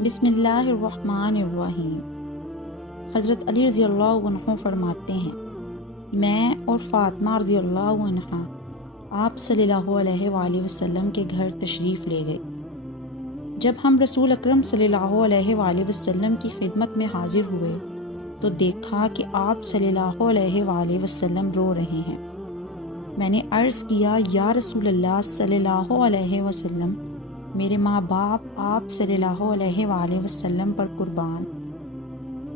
بسم اللہ الرحمن الرحیم۔ حضرت علی رضی اللہ عنہ فرماتے ہیں، میں اور فاطمہ رضی اللہ عنہ آپ صلی اللہ علیہ وآلہ وسلم کے گھر تشریف لے گئے۔ جب ہم رسول اکرم صلی اللہ علیہ وآلہ وسلم کی خدمت میں حاضر ہوئے تو دیکھا کہ آپ صلی اللہ علیہ وآلہ وسلم رو رہے ہیں۔ میں نے عرض کیا، یا رسول اللہ صلی اللہ علیہ وسلم، میرے ماں باپ آپ صلی اللہ علیہ وآلہ وسلم پر قربان،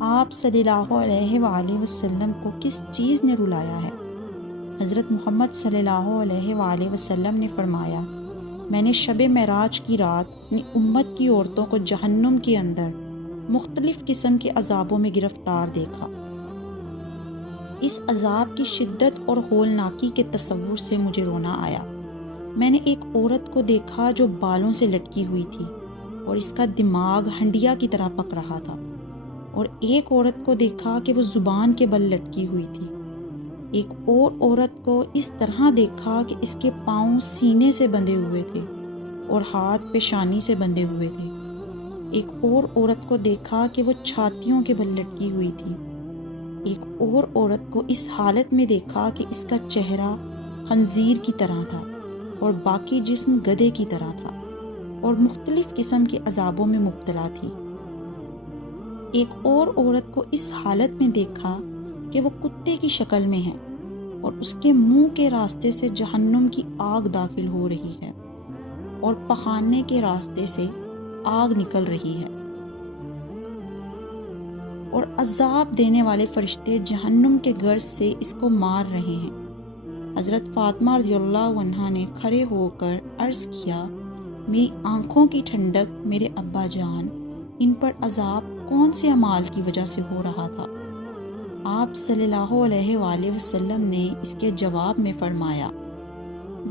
آپ صلی اللہ علیہ وآلہ وسلم کو کس چیز نے رلایا ہے؟ حضرت محمد صلی اللہ علیہ وآلہ وسلم نے فرمایا، میں نے شب معراج کی رات اپنی امت کی عورتوں کو جہنم کے اندر مختلف قسم کے عذابوں میں گرفتار دیکھا۔ اس عذاب کی شدت اور ہولناکی کے تصور سے مجھے رونا آیا۔ میں نے ایک عورت کو دیکھا جو بالوں سے لٹکی ہوئی تھی اور اس کا دماغ ہنڈیا کی طرح پک رہا تھا، اور ایک عورت کو دیکھا کہ وہ زبان کے بل لٹکی ہوئی تھی۔ ایک اور عورت کو اس طرح دیکھا کہ اس کے پاؤں سینے سے بندھے ہوئے تھے اور ہاتھ پیشانی سے بندھے ہوئے تھے۔ ایک اور عورت کو دیکھا کہ وہ چھاتیوں کے بل لٹکی ہوئی تھی۔ ایک اور عورت کو اس حالت میں دیکھا کہ اس کا چہرہ خنزیر کی طرح تھا اور باقی جسم گدھے کی طرح تھا اور مختلف قسم کے عذابوں میں مبتلا تھی۔ ایک اور عورت کو اس حالت میں دیکھا کہ وہ کتے کی شکل میں ہے اور اس کے منہ کے راستے سے جہنم کی آگ داخل ہو رہی ہے اور پخانے کے راستے سے آگ نکل رہی ہے، اور عذاب دینے والے فرشتے جہنم کے گرز سے اس کو مار رہے ہیں۔ حضرت فاطمہ رضی اللہ عنہا نے کھڑے ہو کر عرض کیا، میری آنکھوں کی ٹھنڈک میرے ابا جان، ان پر عذاب کون سے اعمال کی وجہ سے ہو رہا تھا؟ آپ صلی اللہ علیہ وآلہ وسلم نے اس کے جواب میں فرمایا،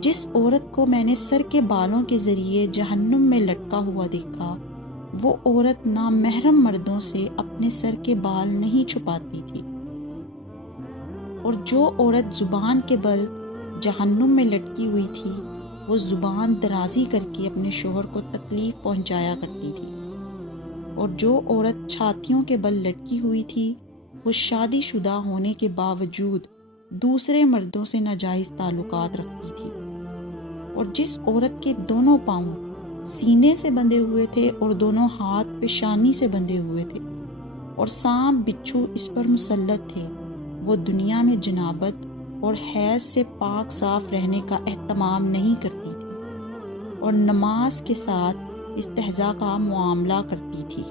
جس عورت کو میں نے سر کے بالوں کے ذریعے جہنم میں لٹکا ہوا دیکھا، وہ عورت نامحرم مردوں سے اپنے سر کے بال نہیں چھپاتی تھی، اور جو عورت زبان کے بل جہنم میں لٹکی ہوئی تھی، وہ زبان درازی کر کے اپنے شوہر کو تکلیف پہنچایا کرتی تھی، اور جو عورت چھاتیوں کے بل لٹکی ہوئی تھی، وہ شادی شدہ ہونے کے باوجود دوسرے مردوں سے ناجائز تعلقات رکھتی تھی، اور جس عورت کے دونوں پاؤں سینے سے بندھے ہوئے تھے اور دونوں ہاتھ پیشانی سے بندھے ہوئے تھے اور سانپ بچھو اس پر مسلط تھے، وہ دنیا میں جنابت اور حیض سے پاک صاف رہنے کا اہتمام نہیں کرتی تھی اور نماز کے ساتھ استہزاء کا معاملہ کرتی تھی،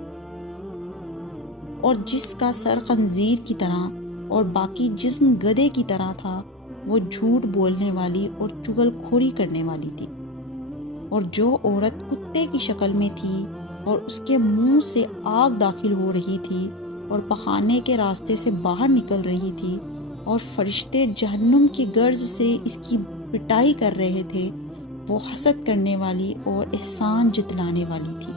اور جس کا سر خنزیر کی طرح اور باقی جسم گدھے کی طرح تھا، وہ جھوٹ بولنے والی اور چغل خوری کرنے والی تھی، اور جو عورت کتے کی شکل میں تھی اور اس کے منہ سے آگ داخل ہو رہی تھی اور پخانے کے راستے سے باہر نکل رہی تھی اور فرشتے جہنم کی گرز سے اس کی پٹائی کر رہے تھے، وہ حسد کرنے والی اور احسان جتلانے والی تھی۔